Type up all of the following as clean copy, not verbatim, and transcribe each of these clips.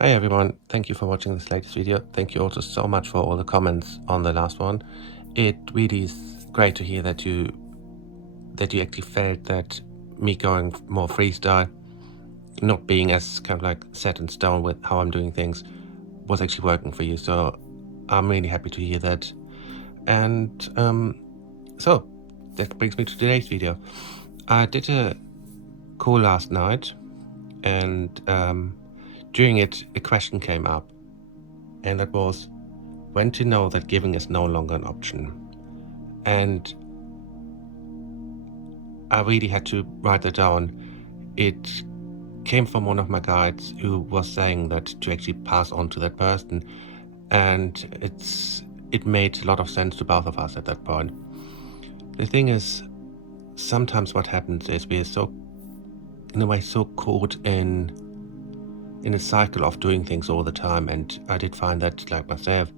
Hi everyone, thank you for watching this latest video. Thank you also so much for all the comments on the last one. It really is great to hear that you actually felt that me going more freestyle, not being as kind of like set in stone with how I'm doing things, was actually working for you. So I'm really happy to hear that. And so that brings me to today's video. I did a call last night, and during it a question came up, and that was when to know that giving is no longer an option. And I really had to write that down. It came from one of my guides who was saying that to actually pass on to that person, and it made a lot of sense to both of us at that point. The thing is, sometimes what happens is we're so, in a way, so caught in a cycle of doing things all the time. And I did find that, like myself,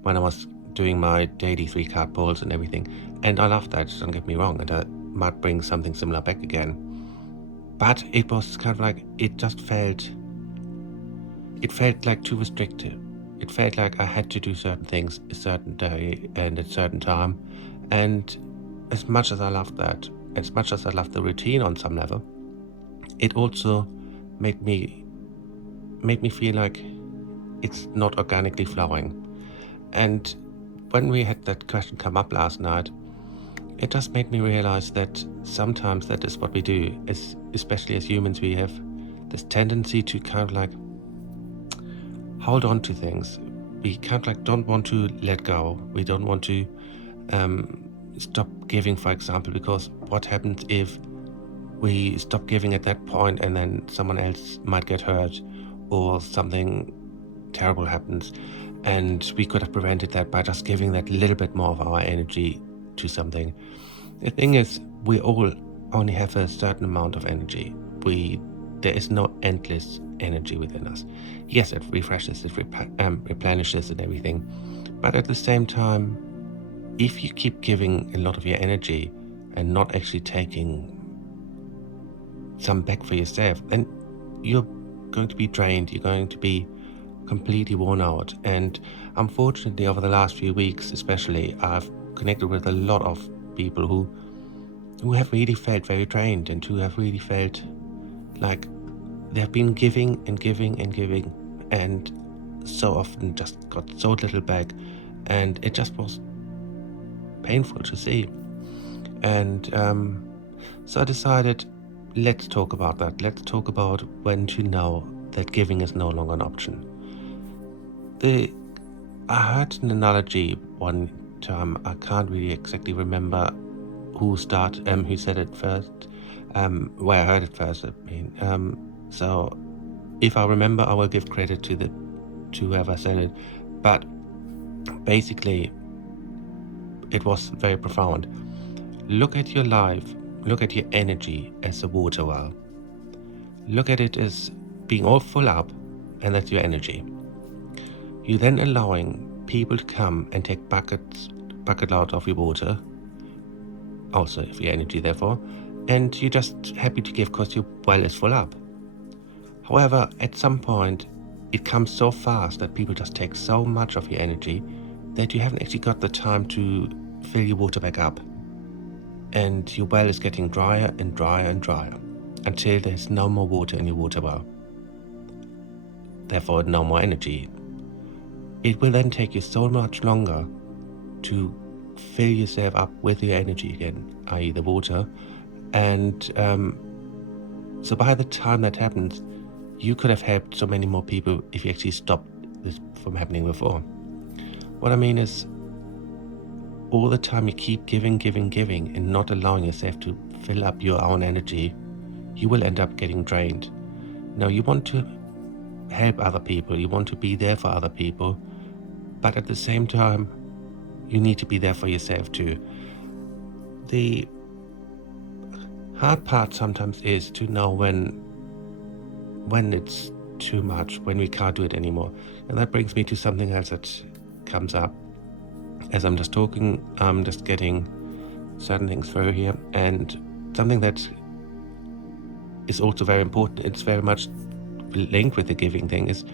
when I was doing my daily 3-card pulls and everything, and I love that, don't get me wrong, and I might bring something similar back again, but it was kind of like, it felt like too restrictive. It felt like I had to do certain things a certain day and at a certain time. And as much as I loved that, as much as I loved the routine on some level, it also made me feel like it's not organically flowing. And when we had that question come up last night, it just made me realize that sometimes that is what we do, especially as humans. We have this tendency to kind of like hold on to things. We kind of like don't want to let go. We don't want to stop giving, for example, because what happens if we stop giving at that point and then someone else might get hurt or something terrible happens, and we could have prevented that by just giving that little bit more of our energy to something. The thing is, we all only have a certain amount of energy. There is no endless energy within us. Yes, it refreshes, it replenishes and everything, but at the same time, if you keep giving a lot of your energy and not actually taking some back for yourself, then you're going to be drained, you're going to be completely worn out. And unfortunately, over the last few weeks especially, I've connected with a lot of people who have really felt very drained, and who have really felt like they've been giving and giving and giving, and so often just got so little back, and it just was painful to see. And so I decided, let's talk about that. Let's talk about when to know that giving is no longer an option. I heard an analogy one time. I can't really exactly remember who said it first, where I heard it first. So if I remember, I will give credit to whoever said it. But basically, it was very profound. Look at your life, look at your energy as a water well. Look at it as being all full up, and that's your energy. You're then allowing people to come and take bucket loads of your water, also of your energy therefore, and you're just happy to give because your well is full up. However, at some point, it comes so fast that people just take so much of your energy that you haven't actually got the time to fill your water back up. And your well is getting drier and drier and drier until there's no more water in your water well. Therefore, no more energy. It will then take you so much longer to fill yourself up with your energy again, i.e. the water. And so by the time that happens, you could have helped so many more people if you actually stopped this from happening before. What I mean is, all the time you keep giving and not allowing yourself to fill up your own energy, you will end up getting drained. Now, you want to help other people, you want to be there for other people, but at the same time, you need to be there for yourself too. The hard part sometimes is to know when it's too much, when we can't do it anymore. And that brings me to something else that comes up. As I'm just talking, I'm just getting certain things through here, and something that is also very important, it's very much linked with the giving thing is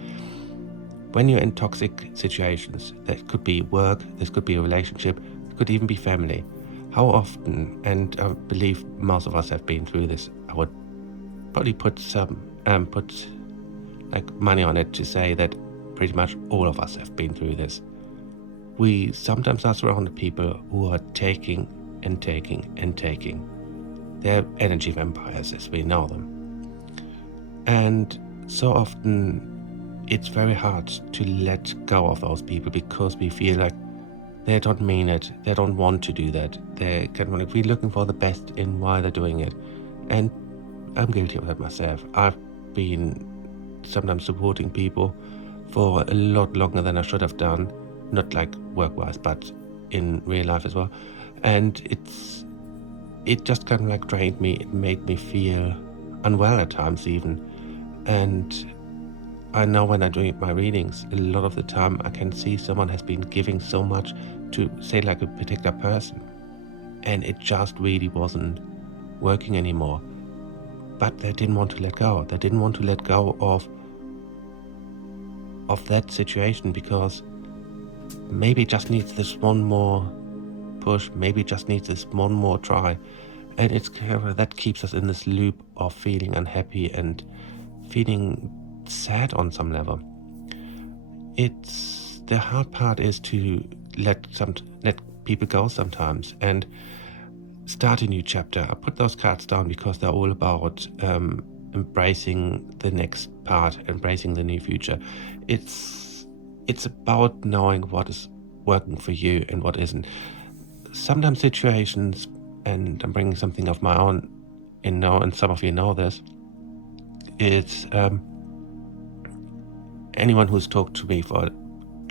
when you're in toxic situations, that could be work, this could be a relationship, it could even be family. How often, and I believe most of us have been through this, I would probably put money on it to say that pretty much all of us have been through this. We sometimes are surrounded people who are taking and taking and taking. They're energy vampires as we know them. And so often it's very hard to let go of those people because we feel like they don't mean it, they don't want to do that, they can only be looking for the best in why they're doing it. And I'm guilty of that myself. I've been sometimes supporting people for a lot longer than I should have done, not like work-wise, but in real life as well. And it just kind of like drained me. It made me feel unwell at times even. And I know when I'm doing my readings, a lot of the time I can see someone has been giving so much to, say, like a particular person, and it just really wasn't working anymore. But they didn't want to let go. They didn't want to let go of that situation because maybe it just needs this one more push, maybe it just needs this one more try. And it's kind of, that keeps us in this loop of feeling unhappy and feeling sad on some level. It's the hard part is to let people go sometimes and start a new chapter. I put those cards down because they're all about embracing the next part, embracing the new future. It's about knowing what is working for you and what isn't. Sometimes situations, and I'm bringing something of my own in now, and some of you know this, it's anyone who's talked to me for a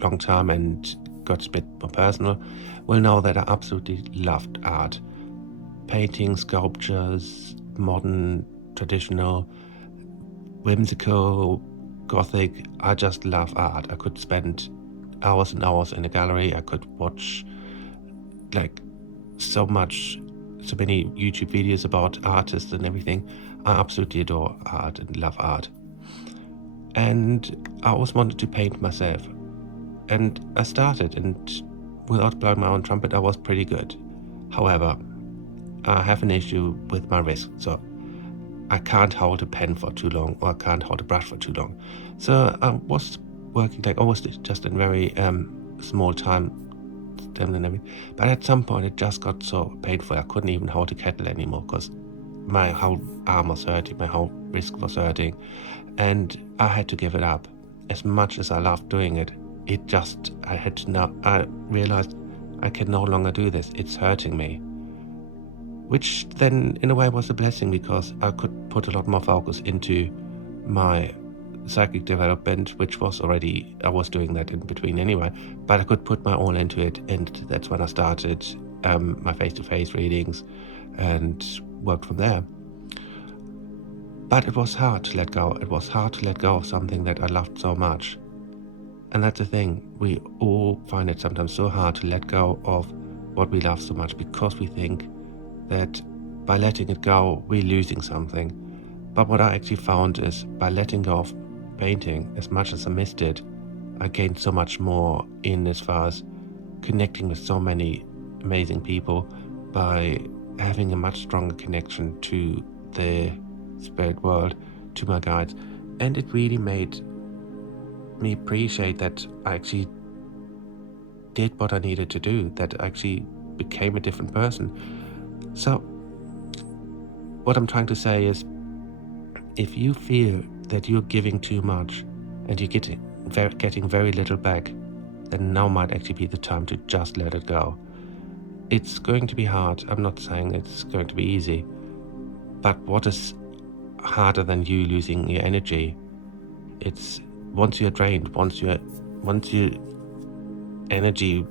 long time and got a bit more personal will know that I absolutely loved art. Painting, sculptures, modern, traditional, whimsical, gothic. I just love art. I could spend hours and hours in a gallery. I could watch like so many YouTube videos about artists and everything. I absolutely adore art and love art. And I always wanted to paint myself. And I started, and without blowing my own trumpet, I was pretty good. However, I have an issue with my wrist, so I can't hold a pen for too long, or I can't hold a brush for too long. So I was working like always just in very small time and everything. But at some point it just got so painful I couldn't even hold a kettle anymore because my whole arm was hurting, my whole wrist was hurting, and I had to give it up. As much as I loved doing it, I realized I can no longer do this. It's hurting me. Which then in a way was a blessing because I could put a lot more focus into my psychic development, which was already, I was doing that in between anyway, but I could put my all into it, and that's when I started my face-to-face readings and worked from there. But it was hard to let go. It was hard to let go of something that I loved so much. And that's the thing, we all find it sometimes so hard to let go of what we love so much because we think that by letting it go, we're losing something. But what I actually found is by letting go of painting, as much as I missed it, I gained so much more in as far as connecting with so many amazing people by having a much stronger connection to the spirit world, to my guides. And it really made me appreciate that I actually did what I needed to do, that I actually became a different person. So what I'm trying to say is, if you feel that you're giving too much and you're getting very little back, then now might actually be the time to just let it go. It's going to be hard. I'm not saying it's going to be easy, but what is harder than you losing your energy? It's once you're drained, once your energy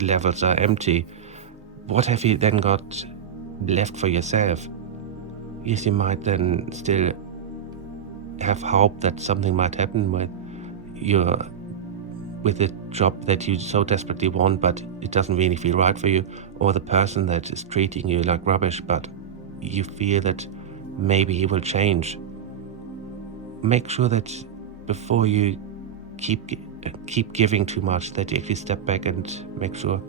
levels are empty, what have you then got left for yourself? Yes, you might then still have hope that something might happen with the job that you so desperately want, but it doesn't really feel right for you, or the person that is treating you like rubbish, but you feel that maybe he will change. make sure that before you keep giving too much, that you actually step back and make sure,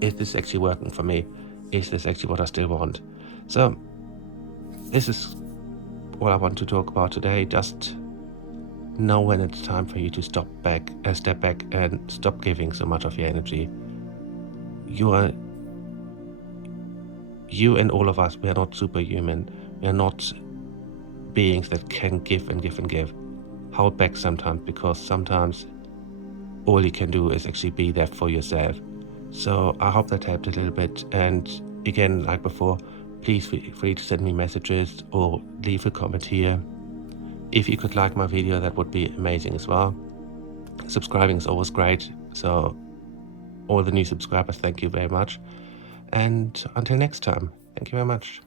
is this actually working for me? Is this actually what I still want? So this is what I want to talk about today. Just know when it's time for you to step back and stop giving so much of your energy. You and all of us, we are not superhuman. We are not beings that can give and give and give. Hold back sometimes, because sometimes all you can do is actually be there for yourself. So I hope that helped a little bit. And again, like before, please feel free to send me messages or leave a comment here. If you could like my video, that would be amazing as well. Subscribing is always great. So all the new subscribers, thank you very much. And until next time, thank you very much.